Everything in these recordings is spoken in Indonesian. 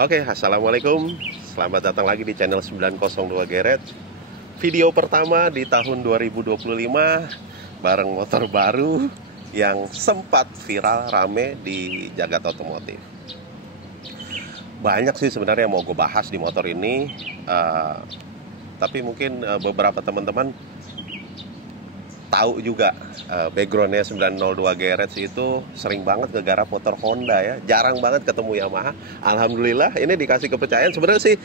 Oke, assalamualaikum. Selamat datang lagi di channel 902 Garage. Video pertama di tahun 2025 bareng motor baru yang sempat viral rame di jagat otomotif. Banyak sih sebenarnya yang mau gue bahas di motor ini, tapi mungkin beberapa teman-teman tahu juga backgroundnya 902 Garage itu sering banget ngegarap motor Honda ya. Jarang banget ketemu Yamaha. Alhamdulillah ini dikasih kepercayaan. Sebenarnya sih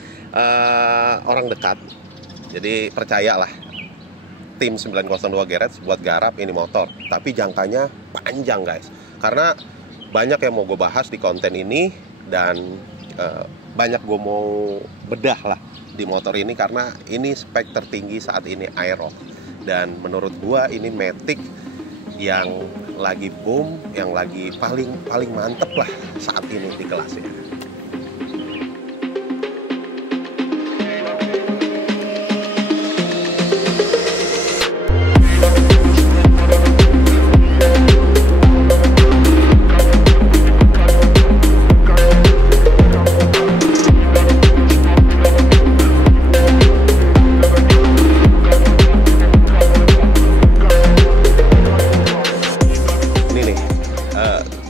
orang dekat. Jadi percayalah tim 902 Garage buat garap ini motor. Tapi jangkanya panjang guys. Karena banyak yang mau gue bahas di konten ini. Dan banyak gue mau bedah lah di motor ini. Karena ini spek tertinggi saat ini Aerox. Dan menurut gua ini Matic yang lagi boom, yang lagi paling mantep lah saat ini di kelasnya.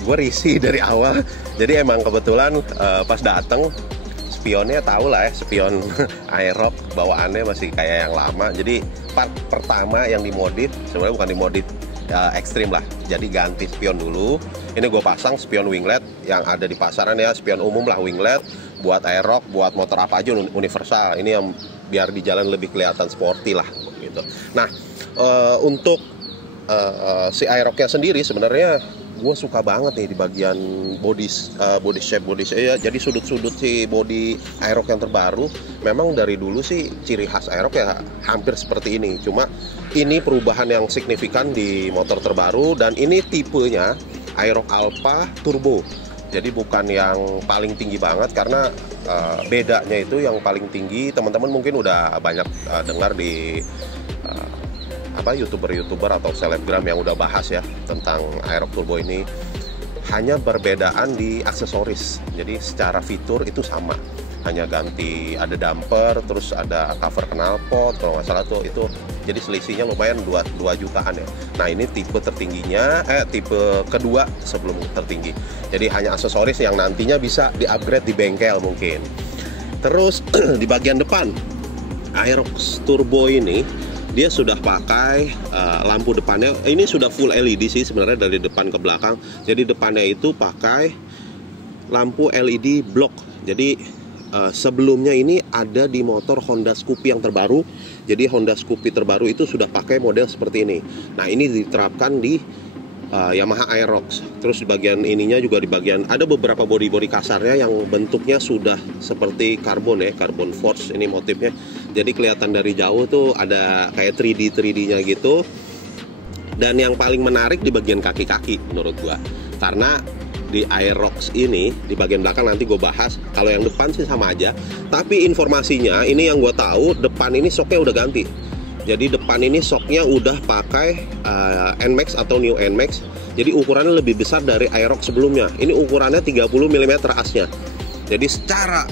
Gue risih dari awal, jadi emang kebetulan pas dateng spionnya tahu lah ya, spion Aerox bawaannya masih kayak yang lama. Jadi part pertama yang dimodif, sebenarnya bukan dimodif ekstrim lah, jadi ganti spion dulu. Ini gue pasang spion winglet yang ada di pasaran ya, spion umum lah winglet buat Aerox, buat motor apa aja universal. Ini yang biar di jalan lebih kelihatan sporty lah gitu. Nah untuk si Aeroxnya sendiri sebenarnya gue suka banget nih di bagian body shape ya. Jadi sudut-sudut si body Aerox yang terbaru memang dari dulu sih ciri khas Aerox ya hampir seperti ini. Cuma ini perubahan yang signifikan di motor terbaru, dan ini tipenya Aerox Alpha Turbo. Jadi bukan yang paling tinggi banget, karena bedanya itu yang paling tinggi teman-teman mungkin udah banyak dengar di YouTuber atau selebgram yang udah bahas ya tentang Aerox Turbo ini. Hanya perbedaan di aksesoris. Jadi secara fitur itu sama, hanya ganti ada damper, terus ada cover knalpot kalau nggak salah tuh. Itu jadi selisihnya lumayan 2 jutaan ya. Nah ini tipe tertingginya, tipe kedua sebelum tertinggi. Jadi hanya aksesoris yang nantinya bisa di-upgrade di bengkel mungkin. Terus di bagian depan Aerox Turbo ini dia sudah pakai lampu depannya. Ini sudah full LED sih sebenarnya dari depan ke belakang. Jadi depannya itu pakai lampu LED blok. Jadi sebelumnya ini ada di motor Honda Scoopy yang terbaru. Jadi Honda Scoopy terbaru itu sudah pakai model seperti ini. Nah ini diterapkan di Yamaha Aerox. Terus di bagian ininya juga di bagian ada beberapa bodi kasarnya yang bentuknya sudah seperti karbon ya, karbon force ini motifnya. Jadi kelihatan dari jauh tuh ada kayak 3D-nya gitu. Dan yang paling menarik di bagian kaki-kaki menurut gua. Karena di Aerox ini di bagian belakang nanti gue bahas. Kalau yang depan sih sama aja. Tapi informasinya ini yang gua tahu, depan ini shocknya udah ganti. Jadi depan ini shocknya udah pakai NMAX atau New NMAX. Jadi ukurannya lebih besar dari Aerox sebelumnya. Ini ukurannya 30 mm asnya. Jadi secara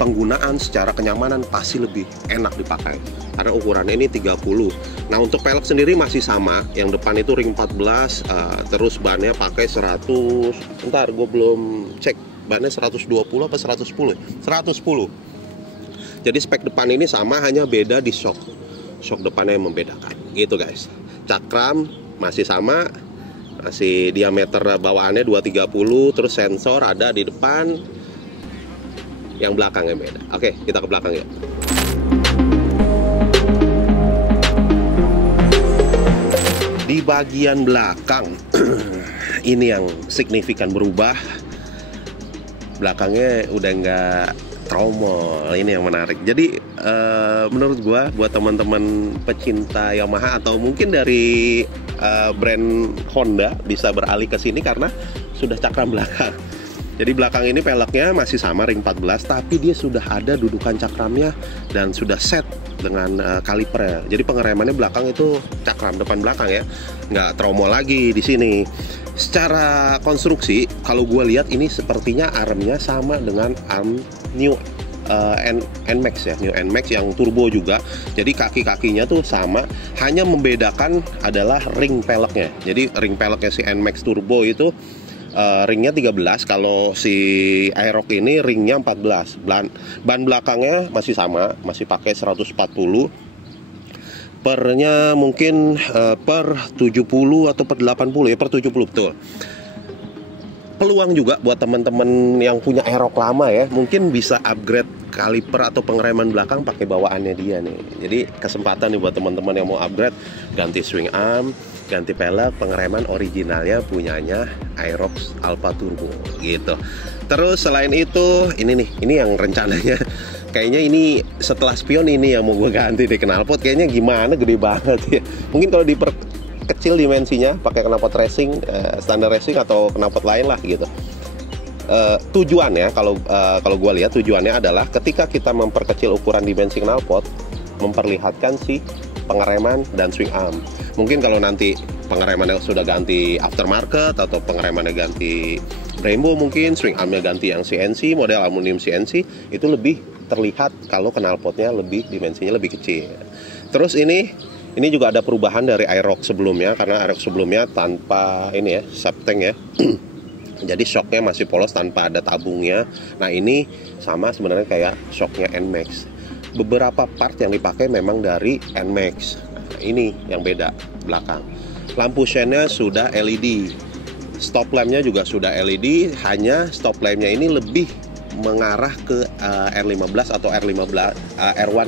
penggunaan, secara kenyamanan pasti lebih enak dipakai karena ukurannya ini 30. Nah untuk pelek sendiri masih sama. Yang depan itu ring 14, terus bannya pakai 100. Bentar, gue belum cek bannya 120 apa 110? 110. Jadi spek depan ini sama, hanya beda di shock depannya yang membedakan gitu guys. Cakram masih sama, masih diameter bawaannya 230, terus sensor ada di depan, yang belakangnya beda. Oke, kita ke belakang ya. Di bagian belakang ini yang signifikan berubah. Belakangnya udah nggak tromol, ini yang menarik. Jadi menurut gua buat teman-teman pecinta Yamaha atau mungkin dari brand Honda bisa beralih ke sini karena sudah cakram belakang. Jadi belakang ini peleknya masih sama ring 14, tapi dia sudah ada dudukan cakramnya dan sudah set dengan kalipernya. Jadi pengeremannya belakang itu cakram depan belakang ya, nggak tromol lagi di sini. Secara konstruksi, kalau gue lihat ini sepertinya armnya sama dengan arm New NMAX ya, New NMAX yang turbo juga. Jadi kaki-kakinya tuh sama, hanya membedakan adalah ring peleknya. Jadi ring peleknya si NMAX turbo itu ringnya 13, kalau si Aerox ini ringnya 14. Ban belakangnya masih sama, masih pakai 140. Pernya mungkin per 70 atau per 80 ya, per 70 betul. Peluang juga buat teman-teman yang punya Aerox lama ya, mungkin bisa upgrade kaliper atau pengereman belakang pakai bawaannya dia nih. Jadi kesempatan nih buat teman-teman yang mau upgrade, ganti swing arm, ganti pelek, pengereman originalnya punyanya Aerox Alpha Turbo gitu. Terus selain itu, ini yang rencananya kayaknya ini setelah spion ini yang mau gue ganti deh knalpot. Kayaknya gimana, gede banget ya. Mungkin kalau diperkecil dimensinya pakai knalpot racing, standar racing atau knalpot lain lah gitu. Tujuannya kalau gue lihat tujuannya adalah ketika kita memperkecil ukuran dimensi knalpot, memperlihatkan si pengereman dan swing arm. Mungkin kalau nanti pengeremannya sudah ganti aftermarket atau pengeremannya ganti Brembo, mungkin swing armnya ganti yang CNC, model aluminium CNC, itu lebih terlihat kalau knalpotnya dimensinya lebih kecil. Terus ini juga ada perubahan dari Aerox sebelumnya, karena Aerox sebelumnya tanpa ini ya, septeng ya. Jadi shocknya masih polos tanpa ada tabungnya. Nah ini sama sebenarnya kayak shocknya NMAX. Beberapa part yang dipakai memang dari NMAX. Nah, ini yang beda belakang. Lampu shennya sudah LED, stop lampnya juga sudah LED. Hanya stop lampnya ini lebih mengarah ke R15 atau R1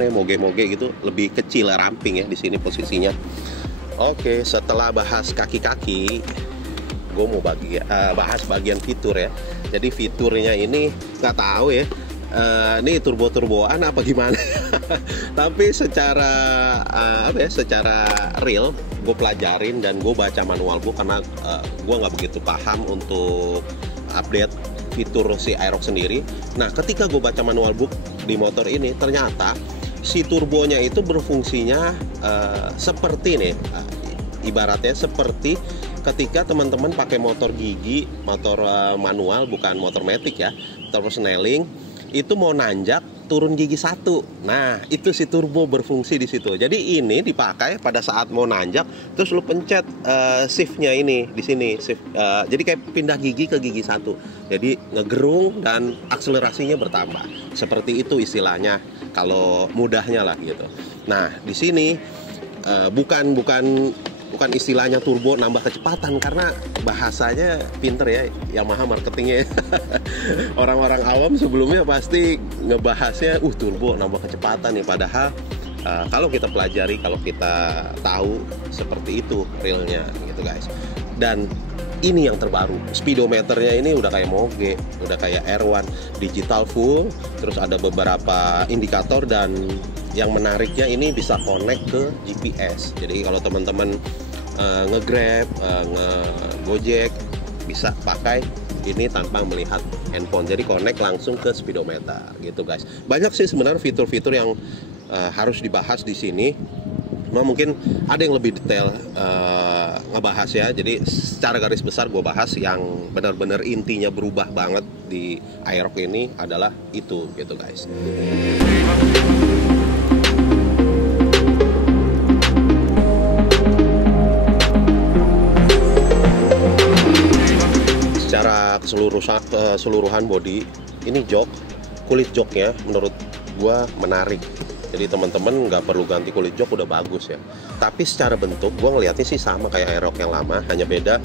ya, moge-moge gitu, lebih kecil, ramping ya di sini posisinya. Oke, setelah bahas kaki-kaki, gue mau bahas bagian fitur ya. Jadi fiturnya ini nggak tahu ya, ini turbo-turboan apa gimana. Tapi secara secara real gue pelajarin dan gue baca manual book, karena gue nggak begitu paham untuk update fitur si Aerox sendiri. Nah ketika gue baca manual book di motor ini, ternyata si turbonya itu berfungsinya seperti nih, ibaratnya seperti ketika teman-teman pakai motor gigi, motor manual, bukan motor matic ya, motor snelling, itu mau nanjak turun gigi 1. Nah, itu si turbo berfungsi di situ. Jadi ini dipakai pada saat mau nanjak, terus lu pencet shift-nya ini di sini, shift. Jadi kayak pindah gigi ke gigi 1. Jadi ngegerung dan akselerasinya bertambah. Seperti itu istilahnya kalau mudahnya lah gitu. Nah, di sini bukan istilahnya turbo nambah kecepatan, karena bahasanya pinter ya Yamaha marketingnya. Orang-orang awam sebelumnya pasti ngebahasnya turbo nambah kecepatan nih, padahal kalau kita pelajari, kalau kita tahu, seperti itu realnya gitu guys. Dan ini yang terbaru, speedometernya ini udah kayak moge, udah kayak R1, digital full, terus ada beberapa indikator, dan yang menariknya ini bisa connect ke GPS. Jadi kalau teman-teman nge-Grab, nge-Gojek, bisa pakai ini tanpa melihat handphone. Jadi connect langsung ke speedometer gitu guys. Banyak sih sebenarnya fitur-fitur yang harus dibahas di sini. Nah, mungkin ada yang lebih detail ngebahas ya. Jadi secara garis besar gue bahas yang benar-benar intinya berubah banget di Aerox ini adalah itu gitu guys. Secara keseluruhan body, ini jok, kulit joknya menurut gua menarik. Jadi teman-teman nggak perlu ganti kulit jok, udah bagus ya. Tapi secara bentuk gua ngelihatnya sih sama kayak Aerox yang lama, hanya beda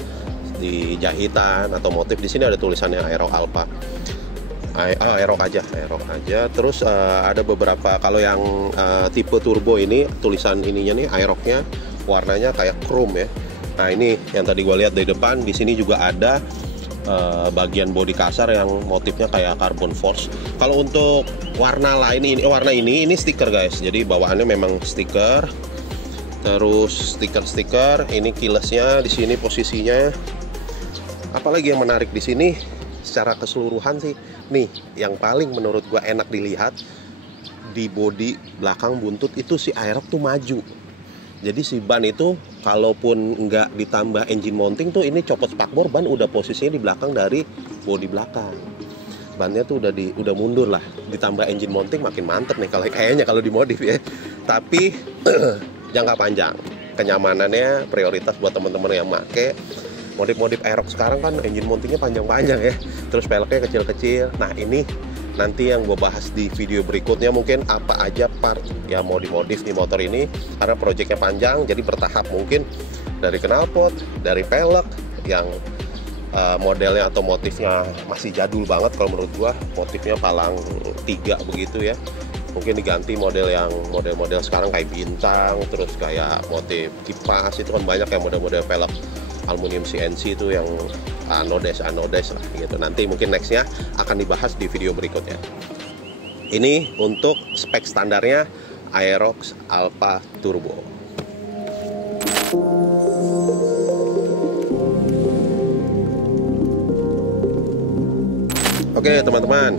di jahitan atau motif. Di sini ada tulisannya Aerox Alpha. Aerox aja. Terus ada beberapa, kalau yang tipe turbo ini tulisan ininya nih, Aeroxnya warnanya kayak chrome ya. Nah ini yang tadi gua lihat dari depan, di sini juga ada bagian bodi kasar yang motifnya kayak carbon force. Kalau untuk warna lain ini stiker guys. Jadi bawaannya memang stiker. Terus stiker ini keylessnya di sini posisinya. Apalagi yang menarik di sini secara keseluruhan sih, nih yang paling menurut gua enak dilihat, di bodi belakang buntut itu si Aerox tuh maju. Jadi si ban itu kalaupun nggak ditambah engine mounting tuh ini copot spakbor, ban udah posisinya di belakang dari bodi belakang. Bannya tuh udah mundur lah. Ditambah engine mounting makin mantep nih kayaknya kalau dimodif ya. Tapi jangka panjang, kenyamanannya prioritas buat teman-teman yang make. Modif-modif Aerox sekarang kan engine mountingnya panjang-panjang ya, terus peleknya kecil-kecil. Nah ini nanti yang gue bahas di video berikutnya, mungkin apa aja part yang mau dimodif di motor ini, karena projectnya panjang jadi bertahap. Mungkin dari knalpot, dari pelek yang modelnya atau motifnya masih jadul banget kalau menurut gua, motifnya palang 3 begitu ya, mungkin diganti model sekarang kayak bintang, terus kayak motif kipas. Itu kan banyak yang model-model pelek aluminium CNC itu yang anodes lah gitu. Nanti mungkin nextnya akan dibahas di video berikutnya. Ini untuk spek standarnya Aerox Alpha Turbo. Oke teman-teman,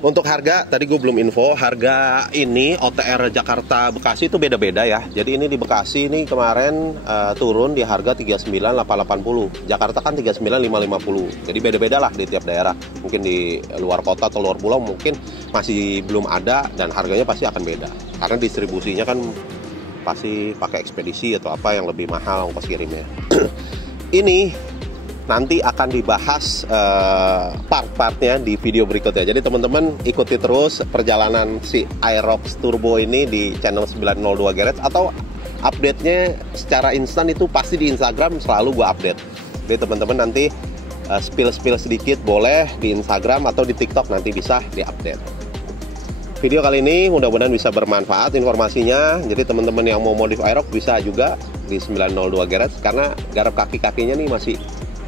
untuk harga tadi gue belum info. Harga ini OTR Jakarta Bekasi itu beda-beda ya. Jadi ini di Bekasi ini kemarin turun di harga 39.880. Jakarta kan 39.550. Jadi beda-beda lah di tiap daerah. Mungkin di luar kota atau luar pulau mungkin masih belum ada dan harganya pasti akan beda. Karena distribusinya kan pasti pakai ekspedisi atau apa yang lebih mahal ongkos kirimnya. Ini nanti akan dibahas part-partnya di video berikutnya. Jadi teman-teman ikuti terus perjalanan si Aerox Turbo ini di channel 902 Garage, atau update-nya secara instan itu pasti di Instagram selalu gue update. Jadi teman-teman nanti spill sedikit boleh di Instagram atau di TikTok, nanti bisa di-update. Video kali ini mudah-mudahan bisa bermanfaat informasinya. Jadi teman-teman yang mau modif Aerox bisa juga di 902 Garage, karena garap kaki-kakinya nih masih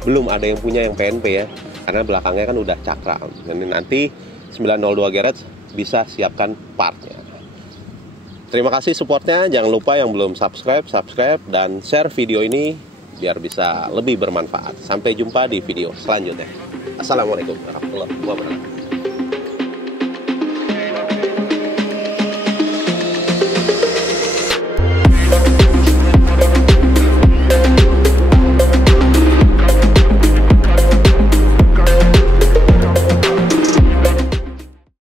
belum ada yang punya yang PNP ya, karena belakangnya kan udah cakra. Dan nanti 902 Garage bisa siapkan partnya. Terima kasih supportnya. Jangan lupa yang belum subscribe dan share video ini biar bisa lebih bermanfaat. Sampai jumpa di video selanjutnya. Assalamualaikum warahmatullahi wabarakatuh.